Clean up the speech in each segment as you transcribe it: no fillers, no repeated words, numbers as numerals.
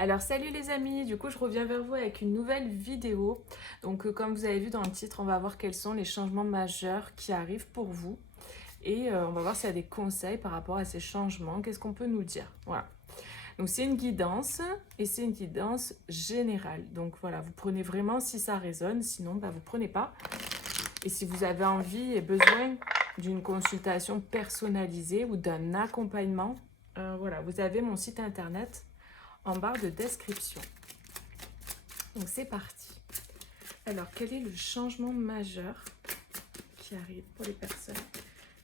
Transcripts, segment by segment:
Alors salut les amis, du coup je reviens vers vous avec une nouvelle vidéo. Donc comme vous avez vu dans le titre, on va voir quels sont les changements majeurs qui arrivent pour vous. Et on va voir s'il y a des conseils par rapport à ces changements, qu'est-ce qu'on peut nous dire. Voilà. Donc c'est une guidance et c'est une guidance générale. Donc voilà, vous prenez vraiment si ça résonne, sinon bah, vous prenez pas. Et si vous avez envie et besoin d'une consultation personnalisée ou d'un accompagnement, voilà, vous avez mon site internet en barre de description. Donc c'est parti. Alors quel est le changement majeur qui arrive pour les personnes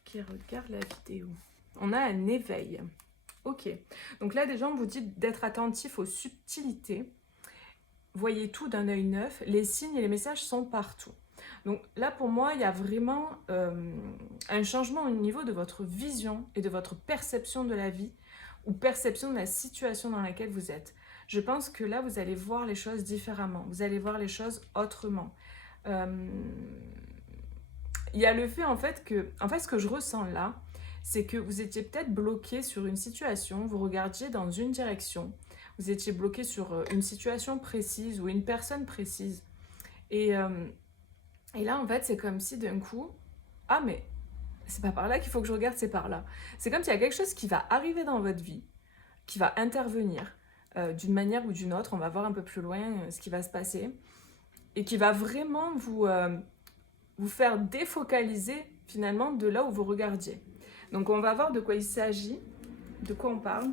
qui regardent la vidéo? On a un éveil. Ok. Donc là déjà on vous dit d'être attentif aux subtilités. Voyez tout d'un œil neuf. Les signes et les messages sont partout. Donc là pour moi il y a vraiment un changement au niveau de votre vision et de votre perception de la vie ou perception de la situation dans laquelle vous êtes. Je pense que là, vous allez voir les choses différemment. Vous allez voir les choses autrement. Il y a le fait, en fait, ce que je ressens là, c'est que vous étiez peut-être bloqué sur une situation, vous regardiez dans une direction, vous étiez bloqué sur une situation précise ou une personne précise. Et, euh, et là, en fait, c'est comme si d'un coup, ah mais c'est pas par là qu'il faut que je regarde, c'est par là. C'est comme s'il y a quelque chose qui va arriver dans votre vie, qui va intervenir d'une manière ou d'une autre, on va voir un peu plus loin ce qui va se passer, et qui va vraiment vous faire défocaliser finalement de là où vous regardiez. Donc on va voir de quoi il s'agit, de quoi on parle.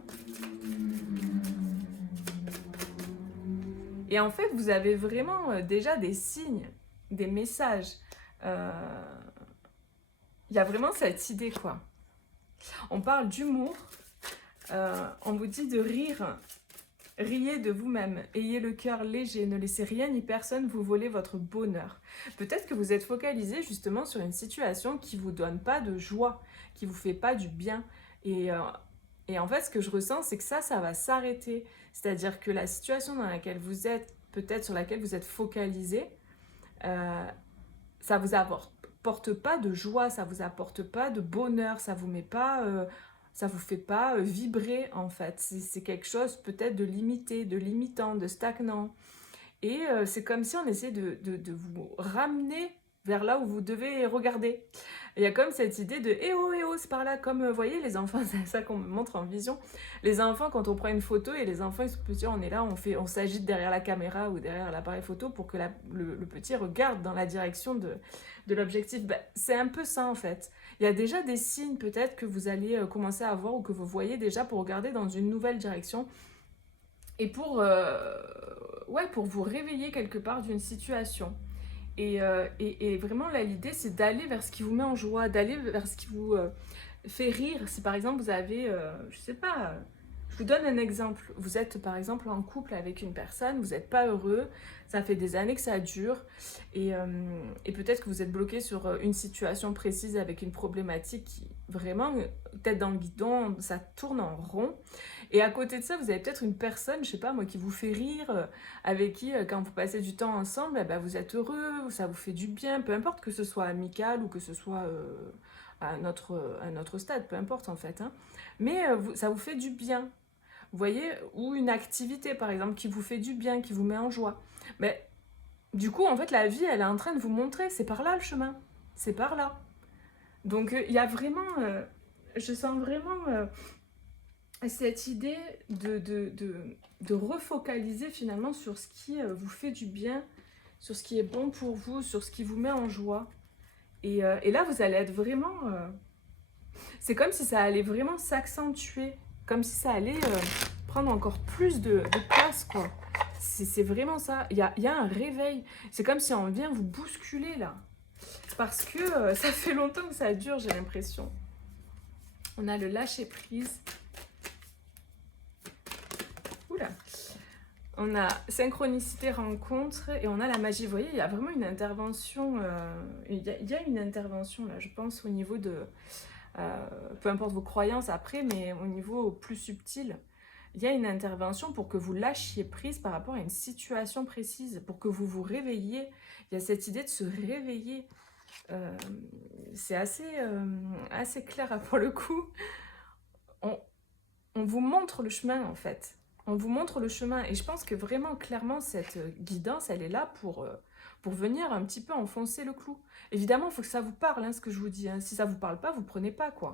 Et en fait, vous avez vraiment déjà des signes, des messages. Euh, Il y a vraiment cette idée, quoi. On parle d'humour, on vous dit de rire. Riez de vous-même, ayez le cœur léger, ne laissez rien ni personne vous voler votre bonheur. Peut-être que vous êtes focalisé justement sur une situation qui ne vous donne pas de joie, qui ne vous fait pas du bien. Et en fait, ce que je ressens, c'est que ça va s'arrêter. C'est-à-dire que la situation dans laquelle vous êtes, peut-être sur laquelle vous êtes focalisé, euh, ça vous apporte pas de joie, ça vous apporte pas de bonheur, ça vous met pas, ça vous fait pas vibrer en fait. C'est quelque chose peut-être de limité, de limitant, de stagnant. Et c'est comme si on essayait de vous ramener vers là où vous devez regarder. Il y a comme cette idée de eh oh, c'est par là. Comme vous voyez, les enfants, c'est ça qu'on me montre en vision. Les enfants, quand on prend une photo et les enfants, ils sont petits, on est là, on s'agite derrière la caméra ou derrière l'appareil photo pour que le petit regarde dans la direction de l'objectif. Ben, c'est un peu ça en fait. Il y a déjà des signes peut-être que vous allez commencer à voir ou que vous voyez déjà pour regarder dans une nouvelle direction et pour vous réveiller quelque part d'une situation. Et vraiment, là, l'idée, c'est d'aller vers ce qui vous met en joie, d'aller vers ce qui vous fait rire. Si par exemple, vous avez, je sais pas, je vous donne un exemple. Vous êtes par exemple en couple avec une personne, vous n'êtes pas heureux, ça fait des années que ça dure, et peut-être que vous êtes bloqué sur une situation précise avec une problématique qui vraiment, tête dans le guidon, ça tourne en rond. Et à côté de ça, vous avez peut-être une personne, je sais pas moi, qui vous fait rire, avec qui, quand vous passez du temps ensemble, eh ben, vous êtes heureux, ça vous fait du bien, peu importe que ce soit amical ou que ce soit à un autre stade, peu importe en fait. Hein. Mais ça vous fait du bien. Vous voyez, ou une activité par exemple qui vous fait du bien, qui vous met en joie. Mais du coup, en fait, la vie, elle est en train de vous montrer, c'est par là le chemin, c'est par là. Donc il y a vraiment, je sens vraiment cette idée de refocaliser finalement sur ce qui vous fait du bien, sur ce qui est bon pour vous, sur ce qui vous met en joie. Et là, vous allez être vraiment... c'est comme si ça allait vraiment s'accentuer, comme si ça allait prendre encore plus de place, quoi. C'est vraiment ça. Il y a un réveil. C'est comme si on vient vous bousculer, là. Parce que ça fait longtemps que ça dure, j'ai l'impression. On a le lâcher-prise. Oula. On a synchronicité, rencontre et on a la magie. Vous voyez, il y a vraiment une intervention. Il y a une intervention là, je pense, au niveau de. Peu importe vos croyances après, mais au niveau plus subtil, il y a une intervention pour que vous lâchiez prise par rapport à une situation précise, pour que vous vous réveilliez. Il y a cette idée de se réveiller. Euh, c'est assez clair pour le coup. On, on vous montre le chemin en fait. On vous montre le chemin. Et je pense que vraiment, clairement, cette guidance, elle est là pour venir un petit peu enfoncer le clou. Évidemment, il faut que ça vous parle, hein, ce que je vous dis. Hein. Si ça vous parle pas, vous prenez pas, quoi.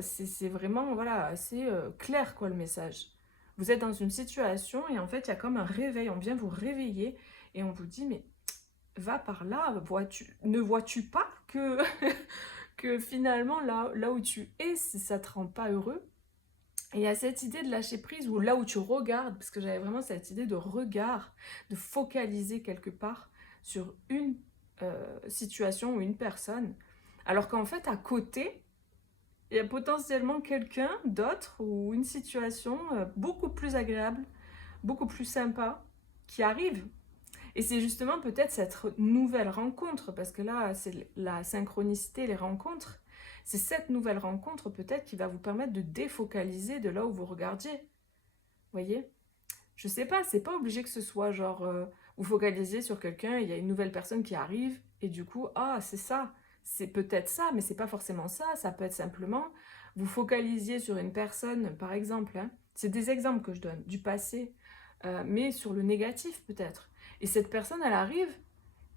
C'est vraiment, voilà, assez clair, quoi, le message. Vous êtes dans une situation et en fait, il y a comme un réveil. On vient vous réveiller et on vous dit, mais va par là, ne vois-tu pas que, que finalement, là où tu es, ça te rend pas heureux. Et il y a cette idée de lâcher prise, ou là où tu regardes, parce que j'avais vraiment cette idée de regard, de focaliser quelque part sur une situation ou une personne, alors qu'en fait, à côté, il y a potentiellement quelqu'un d'autre ou une situation beaucoup plus agréable, beaucoup plus sympa, qui arrive. Et c'est justement peut-être cette nouvelle rencontre, parce que là, c'est la synchronicité, les rencontres. C'est cette nouvelle rencontre peut-être qui va vous permettre de défocaliser de là où vous regardiez. Vous voyez? Je sais pas, c'est pas obligé que ce soit genre vous focalisez sur quelqu'un, il y a une nouvelle personne qui arrive, et du coup, ah, c'est ça. C'est peut-être ça, mais c'est pas forcément ça. Ça peut être simplement vous focalisiez sur une personne, par exemple. Hein, c'est des exemples que je donne, du passé, mais sur le négatif peut-être. Et cette personne, elle arrive,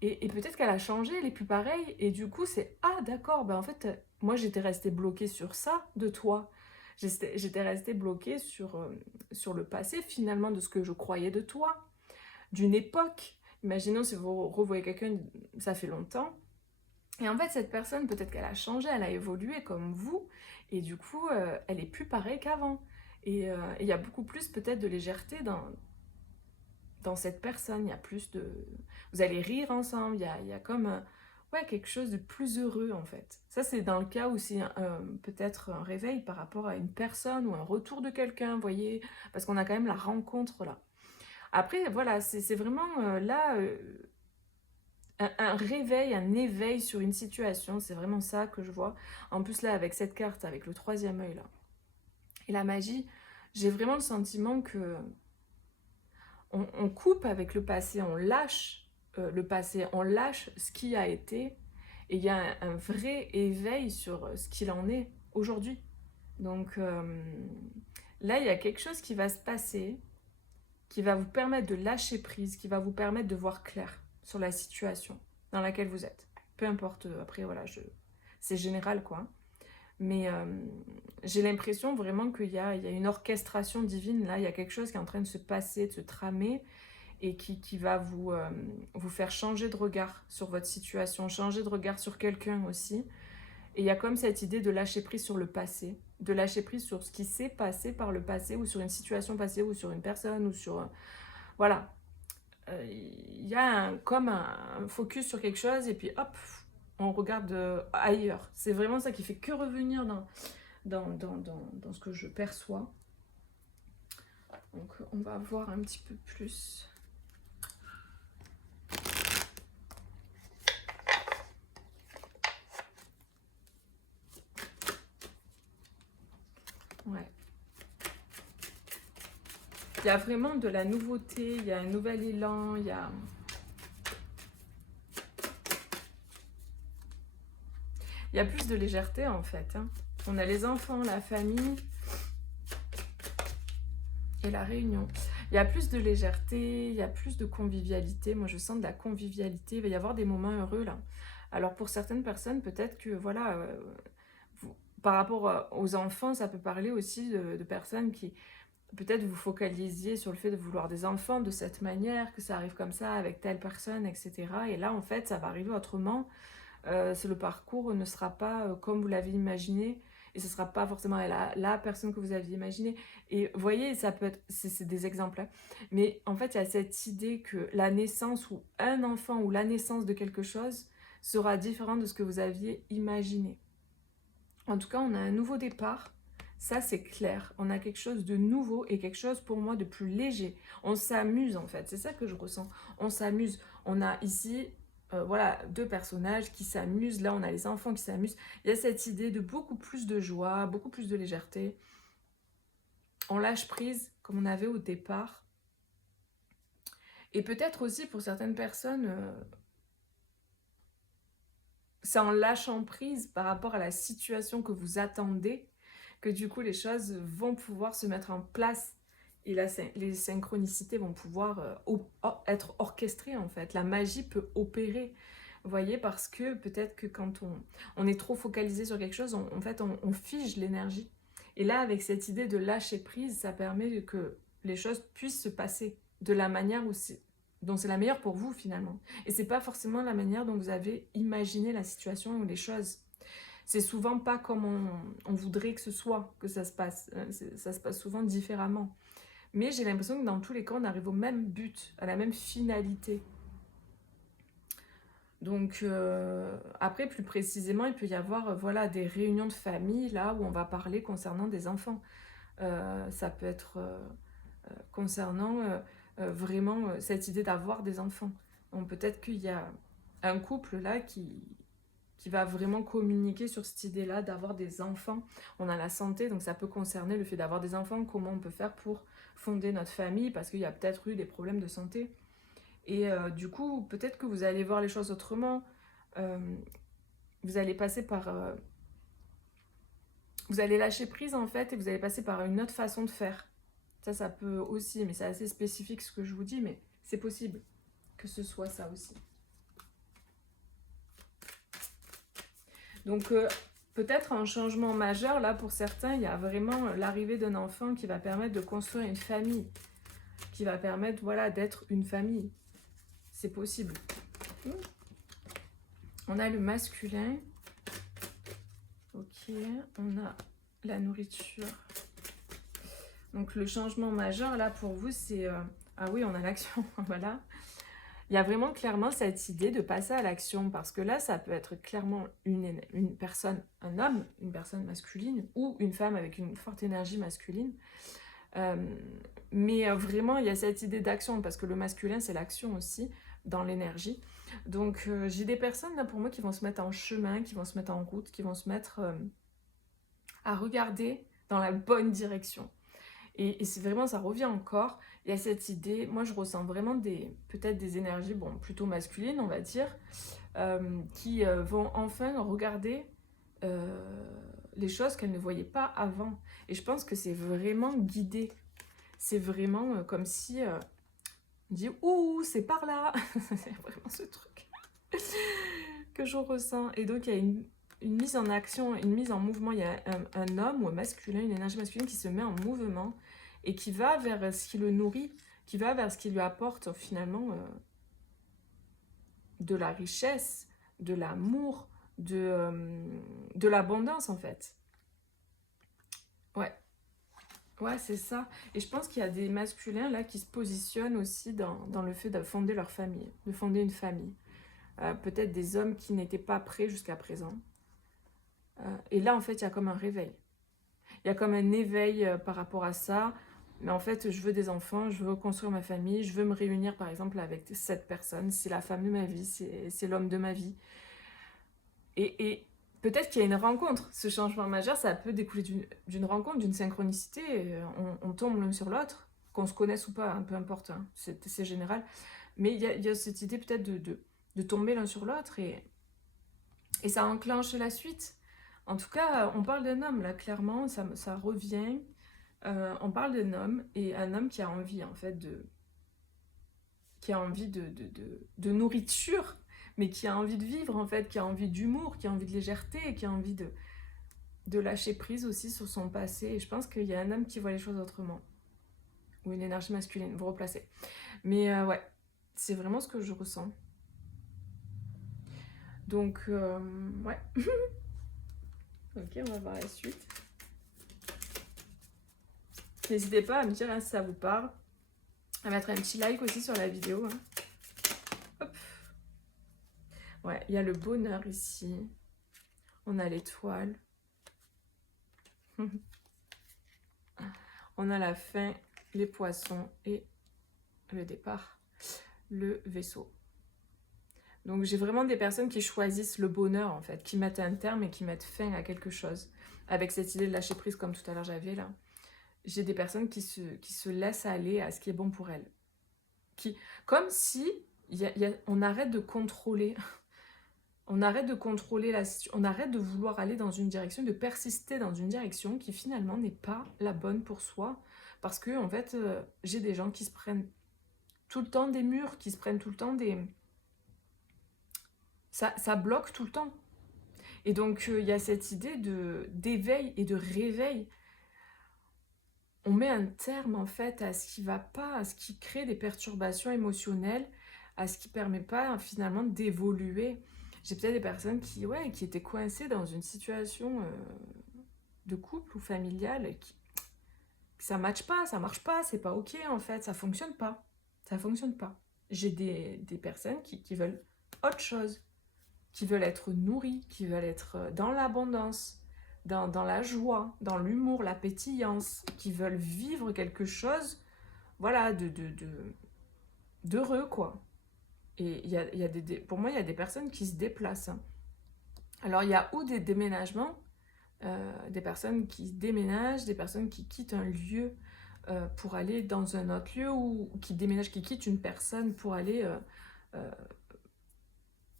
et peut-être qu'elle a changé, elle est plus pareille, et du coup, c'est ah, d'accord, ben en fait, moi j'étais restée bloquée sur ça de toi. J'étais restée bloquée sur le passé, finalement, de ce que je croyais de toi, d'une époque. Imaginons si vous revoyez quelqu'un, ça fait longtemps. Et en fait, cette personne, peut-être qu'elle a changé, elle a évolué comme vous, et du coup, elle est plus pareille qu'avant. Et il y a beaucoup plus peut-être de légèreté dans cette personne. Il y a plus de... Vous allez rire ensemble, il y a comme ouais, quelque chose de plus heureux en fait. Ça, c'est dans le cas où c'est peut-être un réveil par rapport à une personne ou un retour de quelqu'un, vous voyez, parce qu'on a quand même la rencontre là. Après, voilà, c'est vraiment là un réveil, un éveil sur une situation, c'est vraiment ça que je vois. En plus là, avec cette carte, avec le troisième œil là, et la magie, j'ai vraiment le sentiment que on coupe avec le passé, on lâche le passé, on lâche ce qui a été, et il y a un vrai éveil sur ce qu'il en est aujourd'hui. Donc là, il y a quelque chose qui va se passer, qui va vous permettre de lâcher prise, qui va vous permettre de voir clair sur la situation dans laquelle vous êtes. Peu importe, après, voilà, c'est général, quoi. Mais j'ai l'impression vraiment il y a une orchestration divine, là, il y a quelque chose qui est en train de se passer, de se tramer, et qui va vous faire changer de regard sur votre situation, changer de regard sur quelqu'un aussi. Et il y a comme cette idée de lâcher prise sur le passé, de lâcher prise sur ce qui s'est passé par le passé, ou sur une situation passée, ou sur une personne, ou sur... voilà. Il y a comme un focus sur quelque chose, et puis hop, on regarde ailleurs. C'est vraiment ça qui fait que revenir dans ce que je perçois. Donc on va voir un petit peu plus. Ouais. Il y a vraiment de la nouveauté, il y a un nouvel élan, il y a plus de légèreté en fait. Hein. On a les enfants, la famille et la réunion. Il y a plus de légèreté, il y a plus de convivialité. Moi, je sens de la convivialité. Il va y avoir des moments heureux là. Alors pour certaines personnes, peut-être que voilà, par rapport aux enfants, ça peut parler aussi de personnes qui peut-être vous focalisiez sur le fait de vouloir des enfants de cette manière, que ça arrive comme ça avec telle personne, etc. Et là, en fait, ça va arriver autrement. Le parcours ne sera pas comme vous l'avez imaginé, et ce ne sera pas forcément la personne que vous aviez imaginée. Et vous voyez, ça peut être, c'est des exemples, hein. Mais en fait, il y a cette idée que la naissance ou un enfant ou la naissance de quelque chose sera différent de ce que vous aviez imaginé. En tout cas, on a un nouveau départ. Ça, c'est clair. On a quelque chose de nouveau et quelque chose pour moi de plus léger. On s'amuse en fait. C'est ça que je ressens. On s'amuse. On a ici, voilà, deux personnages qui s'amusent. Là, on a les enfants qui s'amusent. Il y a cette idée de beaucoup plus de joie, beaucoup plus de légèreté. On lâche prise comme on avait au départ. Et peut-être aussi pour certaines personnes, c'est en lâchant prise par rapport à la situation que vous attendez que du coup les choses vont pouvoir se mettre en place Et les synchronicités vont pouvoir être orchestrées en fait. La magie peut opérer. Vous voyez, parce que peut-être que quand on est trop focalisé sur quelque chose, en fait, on fige l'énergie. Et là, avec cette idée de lâcher prise, ça permet que les choses puissent se passer de la manière dont c'est la meilleure pour vous finalement. Et c'est pas forcément la manière dont vous avez imaginé la situation ou les choses. C'est souvent pas comme on voudrait que ce soit, que ça se passe. Ça se passe souvent différemment. Mais j'ai l'impression que dans tous les cas, on arrive au même but, à la même finalité. Donc après, plus précisément, il peut y avoir voilà, des réunions de famille là où on va parler concernant des enfants. Ça peut être concernant vraiment cette idée d'avoir des enfants. Donc peut-être qu'il y a un couple là qui va vraiment communiquer sur cette idée-là d'avoir des enfants. On a la santé, donc ça peut concerner le fait d'avoir des enfants, comment on peut faire pour fonder notre famille, parce qu'il y a peut-être eu des problèmes de santé. Et du coup, peut-être que vous allez voir les choses autrement. Vous allez passer par... vous allez lâcher prise en fait, et vous allez passer par une autre façon de faire. Ça peut aussi, mais c'est assez spécifique ce que je vous dis, mais c'est possible que ce soit ça aussi. Donc peut-être un changement majeur, là pour certains, il y a vraiment l'arrivée d'un enfant qui va permettre de construire une famille, qui va permettre voilà, d'être une famille. C'est possible. On a le masculin. Ok, on a la nourriture. Donc le changement majeur là pour vous c'est... ah oui, on a l'action, voilà. Il y a vraiment clairement cette idée de passer à l'action parce que là ça peut être clairement une personne, un homme, une personne masculine ou une femme avec une forte énergie masculine. Mais vraiment il y a cette idée d'action parce que le masculin c'est l'action aussi dans l'énergie. Donc j'ai des personnes là pour moi qui vont se mettre en chemin, qui vont se mettre en route, qui vont se mettre à regarder dans la bonne direction. Et c'est vraiment, ça revient encore, il y a cette idée, moi je ressens vraiment peut-être des énergies, bon, plutôt masculines on va dire, qui vont enfin regarder les choses qu'elles ne voyaient pas avant. Et je pense que c'est vraiment guidé. C'est vraiment comme si on dit « Ouh, c'est par là !» C'est vraiment ce truc que je ressens. Et donc il y a une mise en action, une mise en mouvement. Il y a un homme ou un masculin, une énergie masculine qui se met en mouvement et qui va vers ce qui le nourrit, qui va vers ce qui lui apporte finalement de la richesse, de l'amour, de l'abondance en fait. Ouais, c'est ça. Et je pense qu'il y a des masculins là qui se positionnent aussi dans le fait de fonder leur famille, de fonder une famille. Peut-être des hommes qui n'étaient pas prêts jusqu'à présent. Et là en fait il y a comme un réveil. Il y a comme un éveil par rapport à ça. Mais en fait, je veux des enfants, je veux construire ma famille, je veux me réunir par exemple avec cette personne, c'est la femme de ma vie, c'est l'homme de ma vie. Et peut-être qu'il y a une rencontre, ce changement majeur, ça peut découler d'une rencontre, d'une synchronicité, on tombe l'un sur l'autre, qu'on se connaisse ou pas, hein, peu importe, hein, c'est général. Mais il y a cette idée peut-être de tomber l'un sur l'autre et ça enclenche la suite. En tout cas, on parle d'un homme là, clairement, ça revient. On parle d'un homme, et un homme qui a envie en fait de nourriture, mais qui a envie de vivre en fait, qui a envie d'humour, qui a envie de légèreté, qui a envie de lâcher prise aussi sur son passé. Et je pense qu'il y a un homme qui voit les choses autrement, ou une énergie masculine, vous replacez. Mais ouais, c'est vraiment ce que je ressens. Donc ouais. Ok, on va voir la suite. N'hésitez pas à me dire hein, si ça vous parle, à mettre un petit like aussi sur la vidéo. Hein. Hop. Ouais, il y a le bonheur ici. On a l'étoile. On a la fin, les poissons et le départ, le vaisseau. Donc j'ai vraiment des personnes qui choisissent le bonheur en fait, qui mettent un terme et qui mettent fin à quelque chose. Avec cette idée de lâcher prise comme tout à l'heure j'avais là. J'ai des personnes qui se laissent aller à ce qui est bon pour elles. Comme si on arrête de contrôler. On arrête de contrôler la situation. On arrête de vouloir aller dans une direction, de persister dans une direction qui finalement n'est pas la bonne pour soi. Parce que, en fait, j'ai des gens qui se prennent tout le temps des murs, qui se prennent tout le temps des... Ça bloque tout le temps. Et donc, il y a cette idée d'éveil et de réveil. On met un terme, en fait, à ce qui ne va pas, à ce qui crée des perturbations émotionnelles, à ce qui ne permet pas, finalement, d'évoluer. J'ai peut-être des personnes qui étaient coincées dans une situation de couple ou familiale, ça ne matche pas, ça ne marche pas, c'est pas OK, en fait, ça ne fonctionne pas. Ça fonctionne pas. J'ai des personnes qui veulent autre chose, qui veulent être nourries, qui veulent être dans l'abondance, dans la joie, dans l'humour, la pétillance, qui veulent vivre quelque chose, voilà, d'heureux, quoi. Et pour moi, il y a des personnes qui se déplacent. Hein. Alors, il y a ou des déménagements, des personnes qui déménagent, des personnes qui quittent un lieu pour aller dans un autre lieu, ou qui déménagent, qui quittent une personne pour aller...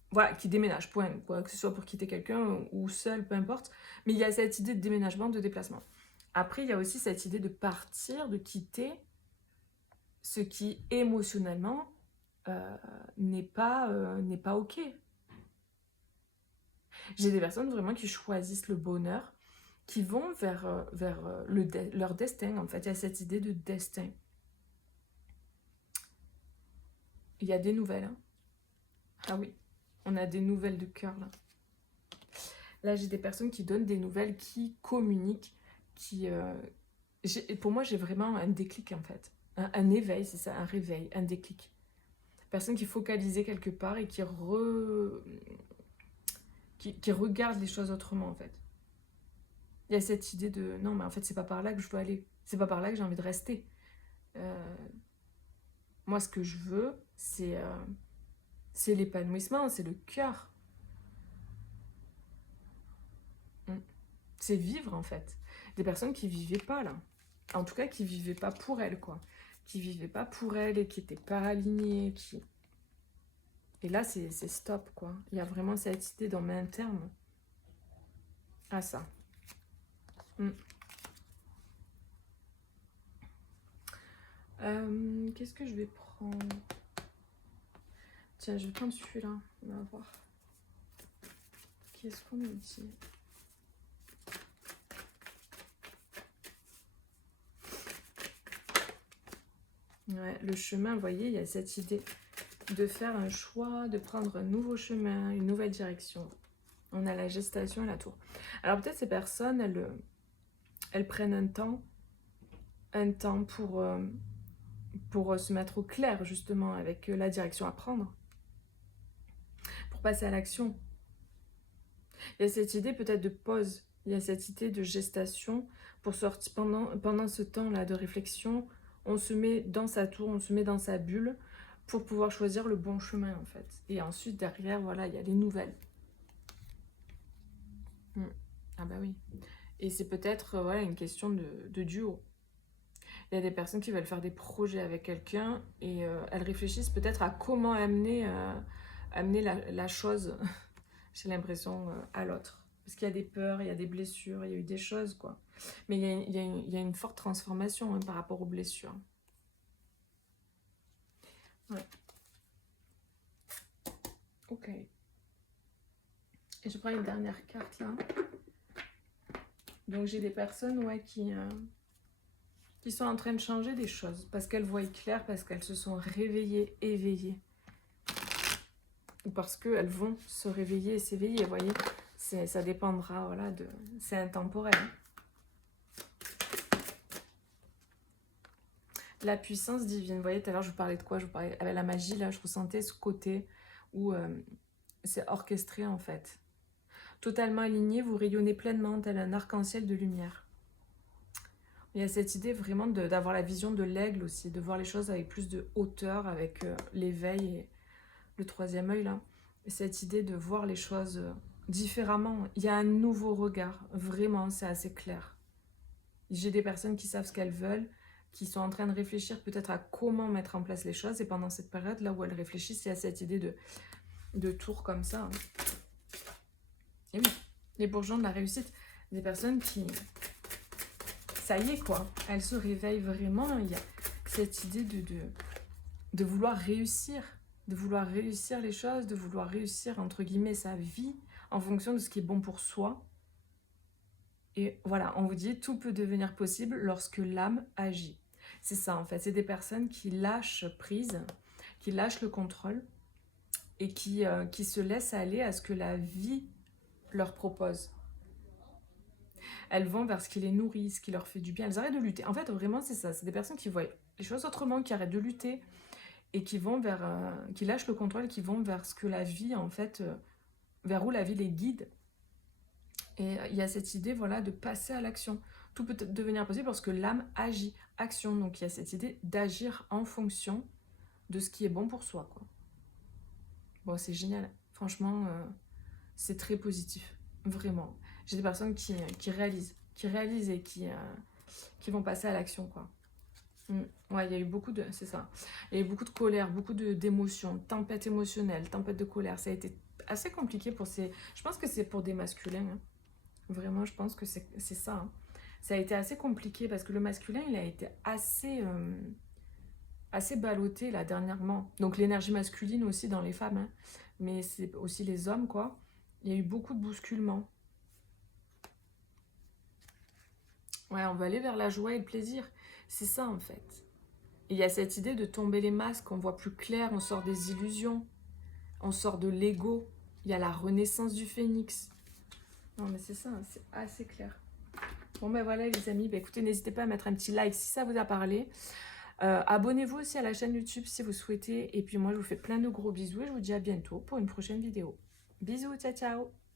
voilà, qui déménage, point, quoi, que ce soit pour quitter quelqu'un ou seul, peu importe. Mais il y a cette idée de déménagement, de déplacement. Après, il y a aussi cette idée de partir, de quitter ce qui émotionnellement n'est pas OK. J'ai des personnes vraiment qui choisissent le bonheur, qui vont vers leur destin, en fait. Il y a cette idée de destin. Il y a des nouvelles. Hein. Ah oui, on a des nouvelles de cœur, là. Là, j'ai des personnes qui donnent des nouvelles, qui communiquent, pour moi, j'ai vraiment un déclic, en fait. Un éveil, c'est ça, un réveil, un déclic. Personne qui est focalisée quelque part et qui regarde les choses autrement, en fait. Il y a cette idée de, non, mais en fait, c'est pas par là que je veux aller. C'est pas par là que j'ai envie de rester. Moi, ce que je veux, c'est l'épanouissement, c'est le cœur. C'est vivre, en fait. Des personnes qui vivaient pas, là. En tout cas, qui vivaient pas pour elles, quoi. Qui vivaient pas pour elles et qui étaient pas alignées, Et là, c'est stop, quoi. Il y a vraiment cette idée d'en mettre un terme à ça. Qu'est-ce que je vais prendre? Tiens, je vais prendre celui-là. On va voir. Qu'est-ce qu'on nous dit? Ouais, le chemin, vous voyez, il y a cette idée de faire un choix, de prendre un nouveau chemin, une nouvelle direction. On a la gestation et la tour. Alors peut-être ces personnes, elles prennent un temps pour se mettre au clair, justement, avec la direction à prendre, pour passer à l'action. Il y a cette idée peut-être de pause, il y a cette idée de gestation, pour sortir pendant ce temps-là de réflexion, on se met dans sa tour, on se met dans sa bulle, pour pouvoir choisir le bon chemin, en fait. Et ensuite, derrière, voilà, il y a les nouvelles. Ah bah oui. Et c'est peut-être voilà, une question de duo. Il y a des personnes qui veulent faire des projets avec quelqu'un et elles réfléchissent peut-être à comment amener la chose, j'ai l'impression, à l'autre. Parce qu'il y a des peurs, il y a des blessures, il y a eu des choses, quoi. Mais il y a une forte transformation hein, par rapport aux blessures. Ouais. Ok. Et je prends une dernière carte, là. Donc j'ai des personnes ouais, qui sont en train de changer des choses. Parce qu'elles voient clair, parce qu'elles se sont réveillées, éveillées. Ou parce qu'elles vont se réveiller et s'éveiller, vous voyez. Ça dépendra, voilà, c'est intemporel. La puissance divine, vous voyez, tout à l'heure je vous parlais de quoi? Je vous parlais avec la magie, là, je ressentais ce côté où c'est orchestré en fait. Totalement aligné, vous rayonnez pleinement tel un arc-en-ciel de lumière. Il y a cette idée vraiment d'avoir la vision de l'aigle aussi, de voir les choses avec plus de hauteur, avec l'éveil et le troisième œil là. Et cette idée de voir les choses différemment. Il y a un nouveau regard, vraiment, c'est assez clair. J'ai des personnes qui savent ce qu'elles veulent, qui sont en train de réfléchir peut-être à comment mettre en place les choses. Et pendant cette période, là où elles réfléchissent, il y a cette idée de tour comme ça. Hein. Et oui, les bourgeons de la réussite. Des personnes qui ça y est quoi, elle se réveille vraiment. Il y a cette idée de vouloir réussir, les choses, de vouloir réussir entre guillemets sa vie en fonction de ce qui est bon pour soi. Et voilà, on vous dit, tout peut devenir possible lorsque l'âme agit. C'est ça en fait, c'est des personnes qui lâchent prise, qui lâchent le contrôle et qui se laissent aller à ce que la vie leur propose. Elles vont vers ce qui les nourrit, ce qui leur fait du bien. Elles arrêtent de lutter. En fait, vraiment, c'est ça. C'est des personnes qui voient les choses autrement, qui arrêtent de lutter et qui vont vers, qui lâchent le contrôle, qui vont vers ce que la vie, en fait, vers où la vie les guide. Et il y a cette idée, voilà, de passer à l'action. Tout peut devenir possible lorsque l'âme agit. Action. Donc, il y a cette idée d'agir en fonction de ce qui est bon pour soi, quoi. Bon, c'est génial. Franchement, c'est très positif. Vraiment. J'ai des personnes qui réalisent et qui vont passer à l'action, quoi. Ouais, il y a eu beaucoup de... C'est ça. Il y a eu beaucoup de colère, beaucoup d'émotions, tempête émotionnelle, tempête de colère. Ça a été assez compliqué pour ces... Je pense que c'est pour des masculins. Hein. Vraiment, je pense que c'est ça. Hein. Ça a été assez compliqué parce que le masculin, il a été assez ballotté, là, dernièrement. Donc, l'énergie masculine aussi dans les femmes. Hein. Mais c'est aussi les hommes, quoi. Il y a eu beaucoup de bousculements. Ouais, on va aller vers la joie et le plaisir. C'est ça, en fait. Et il y a cette idée de tomber les masques, on voit plus clair, on sort des illusions, on sort de l'ego. Il y a la renaissance du phénix. Non, mais c'est ça, c'est assez clair. Bon, ben voilà, les amis. Ben, écoutez, n'hésitez pas à mettre un petit like si ça vous a parlé. Abonnez-vous aussi à la chaîne YouTube si vous souhaitez. Et puis moi, je vous fais plein de gros bisous et je vous dis à bientôt pour une prochaine vidéo. Bisous, ciao, ciao!